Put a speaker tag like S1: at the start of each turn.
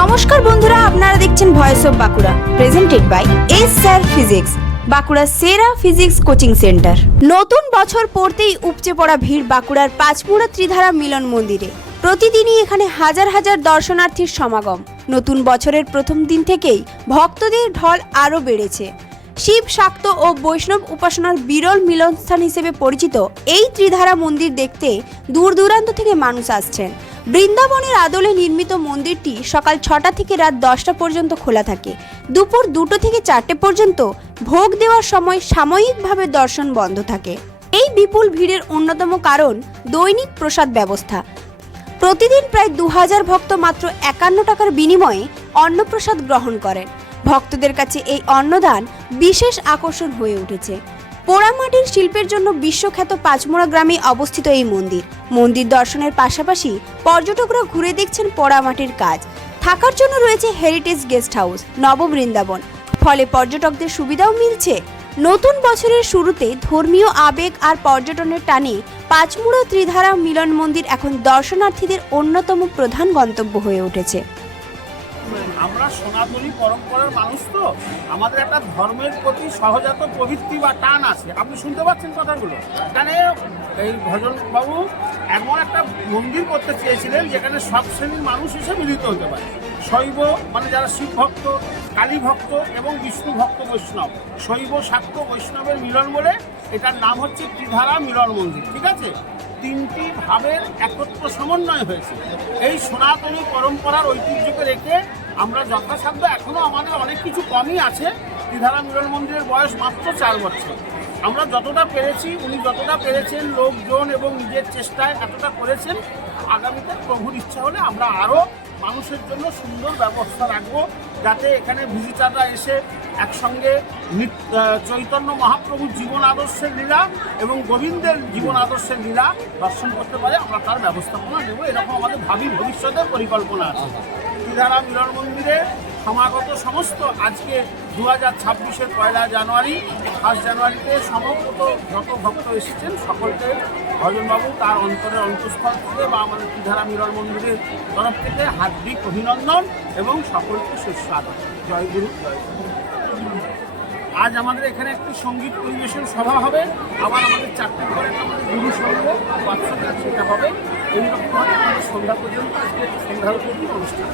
S1: নমস্কার বন্ধুরা, আপনারা দেখছেন voice of Bankura presented by S sir physics Bankura সেরা ফিজিক্স কোচিং সেন্টার নতুন বছর পড়তেই উপচে পড়া ভিড় বাঁকুড়ার পাঁচমুড়া ত্রিধারা মিলন মন্দিরে। প্রতিদিনই এখানে হাজার হাজার দর্শনার্থীর সমাগম। নতুন বছরের প্রথম দিন থেকেই ভক্তদের ঢল আরও বেড়েছে। শিব, শাক্ত ও বৈষ্ণব উপাসনার বিরল মিলনস্থান হিসেবে পরিচিত এই ত্রিধারা মন্দির দেখতে দূর দূরান্ত থেকে মানুষ আসছেন। বৃন্দাবনের আদলে নির্মিত মন্দিরটি সকাল ছটা থেকে রাত দশটা পর্যন্ত খোলা থাকে। দুপুর দুটো থেকে চারটে পর্যন্ত ভোগ দেওয়ার সময় সাময়িকভাবে দর্শন বন্ধ থাকে। এই বিপুল ভিড়ের অন্যতম কারণ দৈনিক প্রসাদ ব্যবস্থা। প্রতিদিন প্রায় দু হাজার ভক্ত মাত্র একান্ন টাকার বিনিময়ে অন্নপ্রসাদ গ্রহণ করেন। ভক্তদের কাছে এই অন্নদান বিশেষ আকর্ষণ হয়ে উঠেছে। পোড়ামাটির শিল্পের জন্য বিশ্বখ্যাত পাঁচমোড়া গ্রামে অবস্থিত এই মন্দির। মন্দির দর্শনের পাশাপাশি পর্যটকরা ঘুরে দেখছেন পোড়ামাটির কাজ। থাকার জন্য রয়েছে হেরিটেজ গেস্ট হাউস নববৃন্দাবন ফলে পর্যটকদের সুবিধাও মিলছে। নতুন বছরের শুরুতে ধর্মীয় আবেগ আর পর্যটনের টানে পাঁচমুড়ো ত্রিধারা মিলন মন্দির এখন দর্শনার্থীদের অন্যতম প্রধান গন্তব্য হয়ে উঠেছে।
S2: আমরা সনাতনী পরম্পরার মানুষ তো। আমাদের একটা ধর্মের প্রতি সহজাত প্রবৃত্তি বা টান আছে। আপনি শুনতে পাচ্ছেন কথাগুলো? এখানে এই ভজন বাবু এমন একটা মন্দির করতে চেয়েছিলেন যেখানে সব শ্রেণির মানুষ এসে মিলিত হতে পারে। শৈব মানে যারা শিব ভক্ত, কালী ভক্ত এবং বিষ্ণু ভক্ত বৈষ্ণব। শৈব শাক্ত বৈষ্ণবের মিলন বলে এটার নাম হচ্ছে ত্রিধারা মিলন মন্দির। ঠিক আছে? তিনটি ভাবের একত্র সমন্বয় হয়েছে। এই সনাতনী পরম্পরার ঐতিহ্যকে রেখে আমরা যথাসাধ্য এখনও আমাদের অনেক কিছু কমই আছে। ত্রিধারা মিলন মন্দিরের বয়স মাত্র চার বছর। আমরা যতটা পেরেছি, উনি যতটা পেরেছেন, লোকজন এবং নিজের চেষ্টায় এতটা করেছেন, আগামীতে প্রভুর ইচ্ছা হলে আমরা আরও মানুষের জন্য সুন্দর ব্যবস্থা রাখব, যাতে এখানে ভিজিটাররা এসে একসঙ্গে চৈতন্য মহাপ্রভুর জীবন আদর্শের লীলা এবং গোবিন্দের জীবন আদর্শের লীলা দর্শন করতে পারে, আমরা তার ব্যবস্থাপনা নেব এরকম আমাদের ভাবি ভবিষ্যতের পরিকল্পনা আছে। ত্রিধারা মিলন মন্দিরে সমাগত সমস্ত আজকে দু হাজার ছাব্বিশের পয়লা জানুয়ারি, ফার্স্ট জানুয়ারিতে সমগ্র যত ভক্ত এসেছেন সকলকে ভজনবাবু তার অন্তরের অন্তঃস্থল থেকে বা আমাদের ত্রিধারা মিলন মন্দিরের তরফ থেকে হার্দিক অভিনন্দন এবং সকলকে সুস্বাগত। জয় গুরু, জয়। আজ আমাদের এখানে একটি সংগীত পরিবেশন সভা হবে। আবার আমাদের চারটে করে গুরু সঙ্গ বাচ্চাদের সেটা হবে। এইরকমভাবে আমাদের সন্ধ্যা পর্যন্ত আজকে সন্ধ্যার পর্যন্ত অনুষ্ঠান